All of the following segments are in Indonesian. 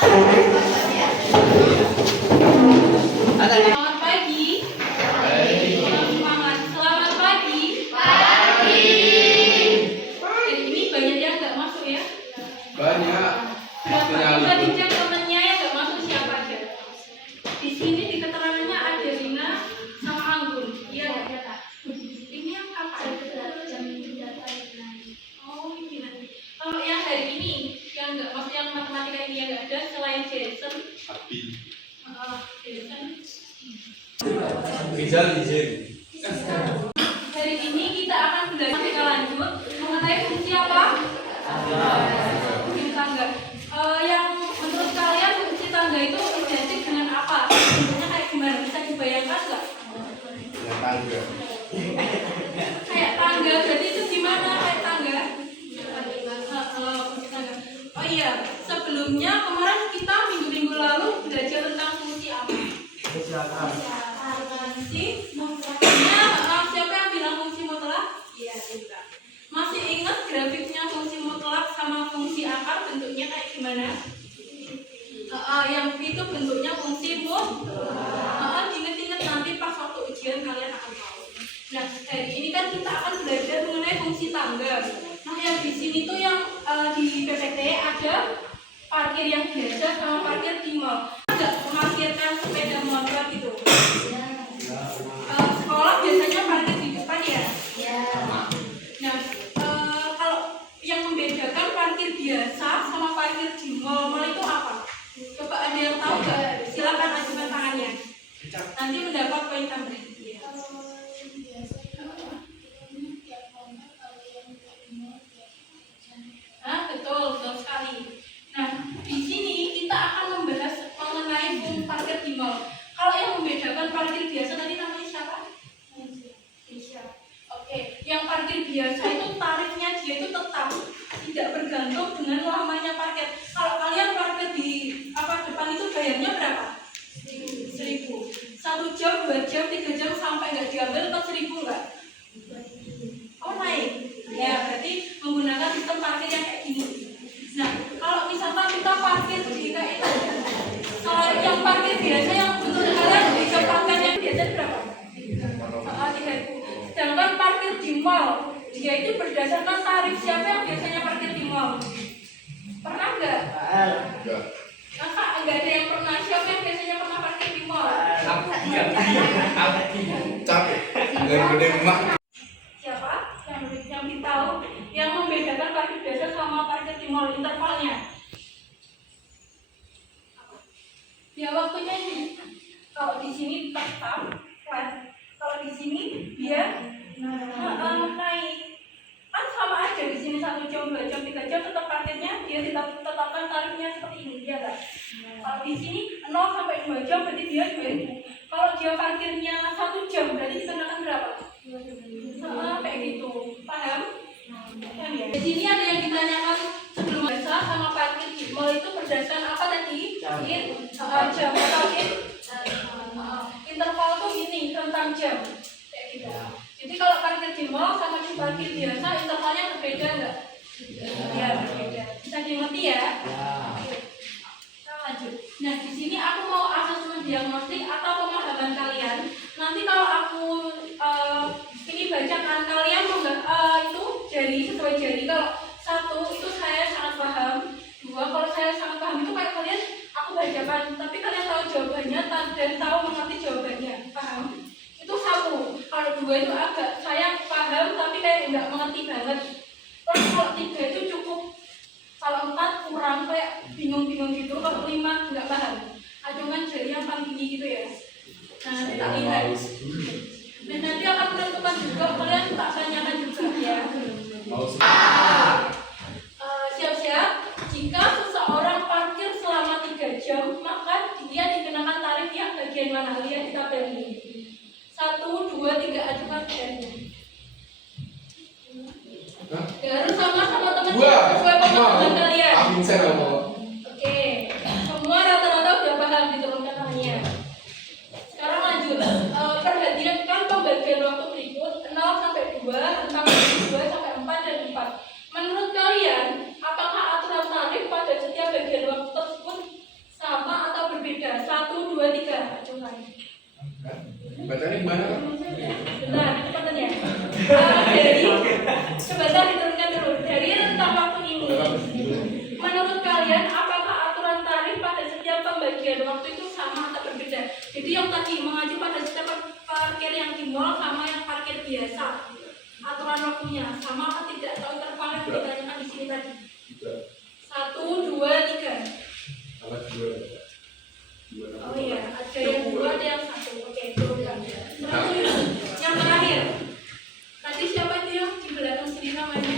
Selamat pagi. Semangat. Selamat pagi. Jadi ini banyak yang nggak masuk ya? Banyak. Berapa? Coba dicek temennya yang nggak masuk siapa aja. Di sini di keterangannya ada Rina sama Anggun. Iya nggak Kak? Ini yang kapan? Oh ini nanti. Kalau yang hari ini yang nggak masuk yang matematika ini yang nggak ada selain Jason. Api. Jason. Rizal izin. Hari ini kita akan belajar lebih lanjut mengenai fungsi apa? Fungsi tangga. Yang menurut kalian fungsi tangga itu identik dengan apa? Bentuknya kayak gimana? Bisa dibayangkan nggak? Ya tangga. Kayak tangga. Jadi itu gimana kayak tangga? Fungsi tangga. Oh iya, sebelumnya kemarin kita minggu-minggu lalu belajar tentang fungsi apa? Fungsi mutlaknya, siapa yang bilang fungsi mutlak? Iya, juga. Masih ingat grafiknya fungsi mutlak sama fungsi akar bentuknya kayak gimana? Yang itu bentuknya fungsi mutlak. Diingat-ingat nanti pas waktu ujian kalian akan tahu. Nah, hari ini kan kita akan belajar mengenai fungsi tangga. Nah, yang di sini tuh yang di PPT ada parkir yang biasa sama parkir di mall. Ada memarkirkan sepeda motor gitu. Sekolah biasanya parkir di depan ya. Nah, kalau yang membedakan parkir biasa sama parkir di mall itu apa? Coba ada yang tahu nggak? Silakan ajukan tangannya. Nanti mendapat poin tambah. Betul, betul sekali. Nah, di sini kita akan membahas mengenai parkir di mall. Kalau yang membedakan parkir biasa tadi namanya siapa? Indonesia. Oke, yang parkir biasa itu tarifnya dia itu tetap tidak bergantung dengan lamanya parkir. Kalau kalian parkir di depan itu bayarnya berapa? 1.000. 1 jam, 2 jam, 3 jam sampai nggak diambil tetap 1.000 nggak? Oh naik. Ya berarti menggunakan sistem parkir yang kayak gini. Nah, kalau misalkan kita parkir di kayak itu, yang parkir biasa yang menurut kalian bisa parkir yang biasa berapa? 3.000. Sedangkan parkir di mall dia itu berdasarkan tarif. Siapa yang biasanya parkir di mall? Pernah nggak? Enggak. Masa nggak ada yang pernah? Siapa yang biasanya pernah parkir di mall? Capek. Dari gede rumah. Siapa yang tahu yang membedakan parkir biasa sama parkir di mall intervalnya? Ya waktunya ini. Kalau di sini tetap kan, kalau di sini dia naik. Kan sama aja di sini 1 jam, 2 jam, 3 jam tetap parkirnya dia tetapkan tarifnya seperti ini, ya kan? Kalau di sini 0 sampai 2 jam berarti dia 2.000. Kalau dia parkirnya 1 jam berarti dikenakan berapa? Kayak gitu, paham? Paham ya? Di sini ada yang ditanyakan sebelum biasa sama parkir di mall itu berdasarkan apa tadi? Jam atau interval tuh ini tentang jam kayak gitu. Jadi kalau parkir di mall sama di parkir biasa intervalnya berbeda nggak? Ya berbeda. Bisa dimengerti ya? Kita lanjut. Nah di sini aku mau asesmen diagnostik atau pemahaman kalian. Nanti kalau aku ini bacakan kalian itu jari sesuai jari. Kalau 1 itu saya sangat paham. 2 kalau saya sangat paham itu kayak kalian aku bacakan, tapi kalian tahu jawabannya dan tahu mengerti jawabannya. Paham? Itu 1. Kalau 2 itu agak saya paham tapi kayak nggak mengerti banget. Terus kalau 3 itu cukup. Kalau 4 kurang kayak bingung-bingung gitu. Kalau 5 nggak paham. Acungan jari yang paling tinggi gitu ya. Nah kita lihat. Dan nanti akan menentukan juga kalian tak tanyakan juga ya. Siap-siap. Jika seseorang parkir selama 3 jam, maka dia dikenakan tarif yang bagian mana? Lihat di tabel ini. 1, 2, 3 ajukan jari. Ya, harus sama teman-teman sesuai pemahaman kalian. Oke, semua rata-rata udah paham diturunkan tangannya. Sekarang lanjut. Perhatikan pembagian waktu berikut 0 sampai 2, rentang 2 sampai 4 dan 4. Menurut kalian, apakah aturan tarif pada setiap bagian waktu tersebut kalian apakah aturan tarif pada setiap pembagian waktu itu sama atau berbeda. Jadi yang tadi mengacu pada setiap parkir yang di mall sama yang parkir biasa, aturan waktunya sama atau tidak, atau intervalnya ditanyakan di sini tadi. 1, 2, 3. Oh iya, ada yang 2, ada yang 1. Oke, teruskan. Yang terakhir, tadi siapa itu yang di belakang sini namanya?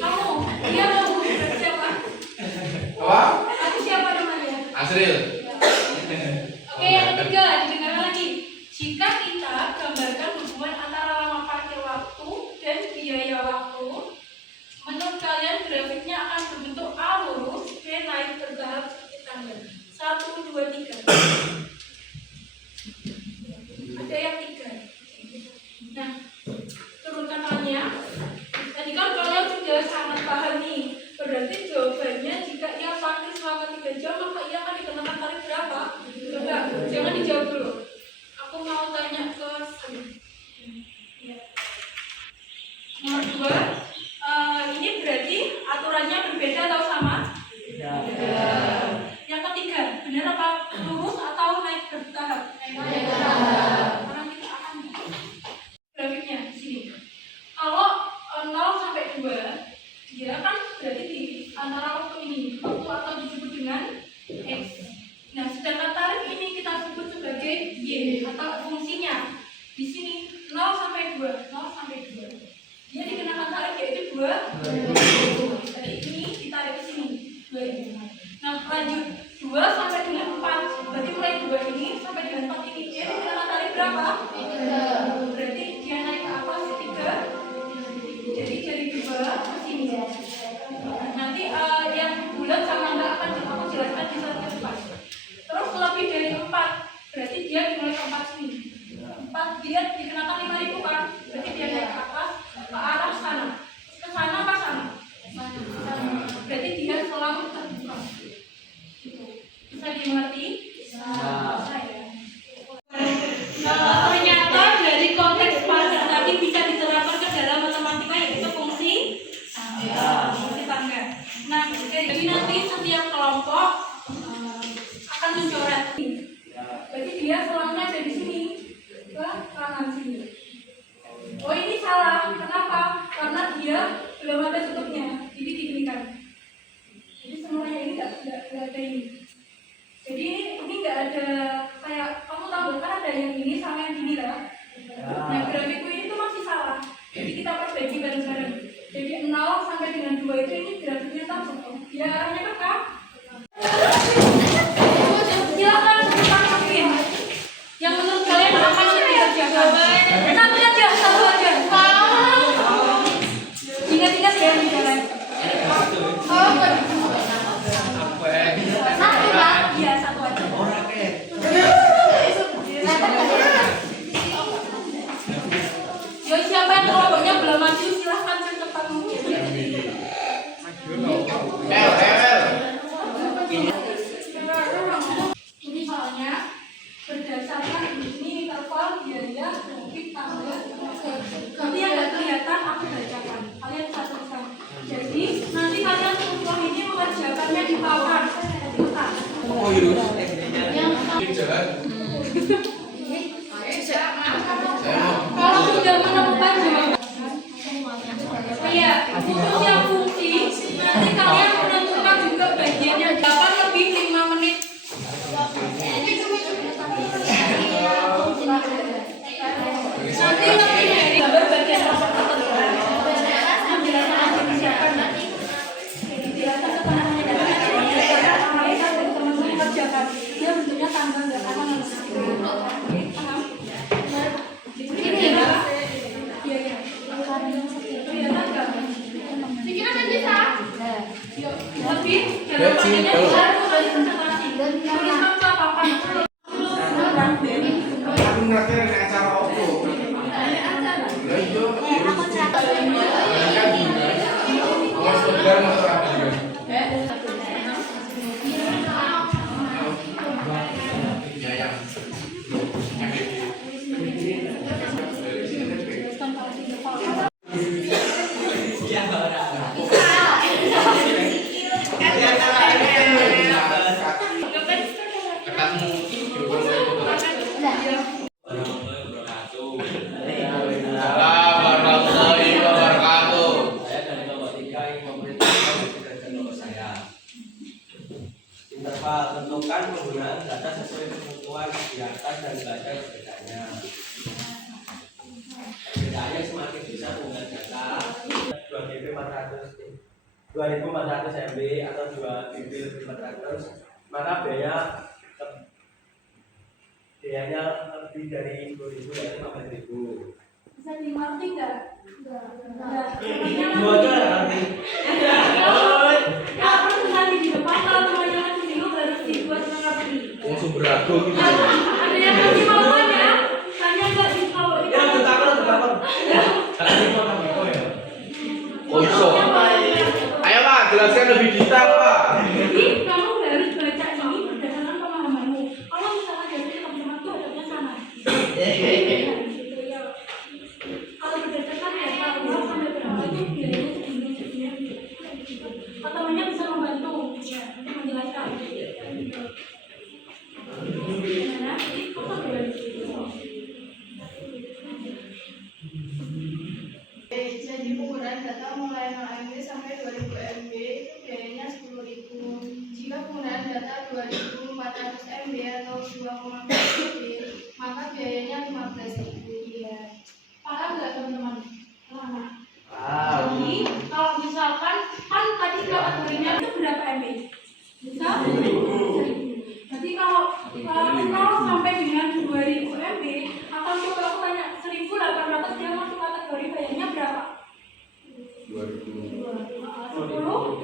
Kamu? Iya kamu. Siapa? Apa? Tadi siapa namanya? Asril. Oke, yang ketiga, didengar lagi. Jika kita gambarkan hubungan antara lama parkir waktu dan biaya waktu, menurut kalian grafiknya akan berbentuk A lurus, B naik bertahap seperti tangga. 1, 2, 3. Ada yang 3. Nah, turunkan tangannya. Tadi kan kalian sudah sangat paham nih. Berarti jawabannya jika ia parkir selama 3 jam, maka ia akan dikenakan tarif berapa? Coba, jangan dijawab dulu. Aku mau tanya ke sini. Nomor 2, ini berarti aturannya berbeda atau sama? Yang ketiga, benar apa lurus atau naik bertahap? Sekarang kita akan grafiknya di sini. Kalau 0 sampai 2, dia kan berarti di antara waktu ini, waktu atau disebut dengan X. Nah, sedangkan tarif ini kita sebut sebagai Y atau fungsinya. Di sini 0 sampai 2, 0 sampai 2. Dia dikenakan tarif yaitu 2. Jadi ini ditarik ke sini, 2 ini. Nah, lanjut 2 sampai dengan 4. Berarti mulai 2 ini sampai dengan 4 ini dia dikenakan tarif berapa? 3. Berarti dia naik ke atas 3. Jadi dari 2 ke sini. Nanti yang bulat sama enggak akan aku jelaskan di slide ke depan. Terus lebih dari 4, berarti dia dimulai ke 4 sini. 4 dia dikenakan 5.000 kan? Berarti dia naik ke atas ke arah sana. Ke sana apa sana? Berarti dia selalu terbuka. Bisa dimengerti? Bisa ya. Ternyata dari konteks parkir tadi bisa diterapkan ke dalam matematika, yaitu fungsi tangga. Nah, jadi nanti setiap kelompok akan mencoret. Berarti dia selalu ada di sini ke kanan sini. Oh, ini salah. Kenapa? Karena dia belum ada tutupnya. Jadi diklikan. Jadi semuanya ini tidak ada ini. Jadi ini nggak ada kayak kamu tahu kan ada yang ini sama yang ini lah. Nah, grafikku ini tuh masih salah. Jadi kita perbaiki bareng-bareng. Jadi 0 sampai dengan 2 itu ini grafiknya tahu. Dia arahnya ke kah? Silakan tangkapin. Yang menurut kalian akan lebih terjaga. Satu aja, satu aja. Ingat-ingat ya bicara. Satu lah, iya satu aja. Yo, siapa yang kelompoknya belum maju silahkan secepat mungkin. Ini soalnya berdasarkan ini interval biaya grafik tangga. Nanti yang nggak kelihatan aku bacakan. Kalian bisa tuliskan. Jadi nanti kalian semua ini mengerjakannya di papan. Oh iya. Kalau sudah menemukan jawaban, iya, khusus yang fungsi, nanti kalian menentukan juga bagiannya 8 lebih 5 menit. Nanti lebih dari gambar bagian apa penjelasan akan disiapkan nanti. Dijelaskan sebenarnya dari teman-teman mengerjakan. Dia bentuknya tangga nggak kanan harus paham? Ini ya, iya ya. Kelihatan nggak? Pikiran aja sah. Lebih dalam pakainya besar kembali konsentrasi. Tuliskan ke papan. Aku ngerti acara opo. Ya iya. Mas Tegar motor apa juga? Ya ya. Bisa. Interval tentukan penggunaan data sesuai kebutuhan di atas dan baca bedanya. Bedanya semakin besar penggunaan data 2 GB 2400 MB atau 2 GB lebih 400, maka biayanya lebih dari 10.000 yaitu 15.000. Bisa dimengerti nggak? Nggak. Itu aja nanti. Ya, harus nanti di depan kalau temannya masih bingung harus dibuat mengerti. Yang sumber aku gitu. Ada yang kasih jawaban ya? Tanya nggak di bawah. Ya, betapa. Tadi mau kami ya. Oh iso. Ayo Pak, jelaskan lebih detail Pak. Jadi kamu harus baca ini berdasarkan pemahamanmu. Kalau misalkan dari teman-teman tuh adanya sama. Gitu ya. Kalau berdasarkan data uang sampai berapa itu biayanya segini. Temannya bisa membantu, ya, nanti menjelaskan. Gimana? Apa Jadi penggunaan data mulai 0 MB sampai 2000 MB itu biayanya 10.000. Jika penggunaan data 2400 MB atau 2,4 MB, maka biayanya 15.000. Iya. Paham nggak teman-teman? Paham. Wow. Jadi kalau misalkan kan tadi kategorinya itu berapa MB? Bisa? 1000. Jadi kalau sampai dengan 2000 MB, atau coba aku tanya 1.800 dia masuk kategori bayarnya berapa? 2000. 10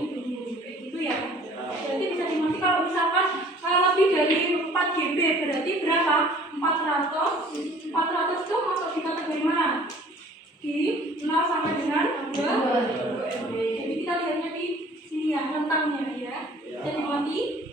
itu ya. Jadi bisa dimengerti kalau misalkan lebih dari 4 GB berarti berapa? 400 itu masuk di kategori mana? Di 0 sampai dengan 2 MB. Jadi kita lihatnya di sini ya, rentangnya ya. Jadi dimengerti?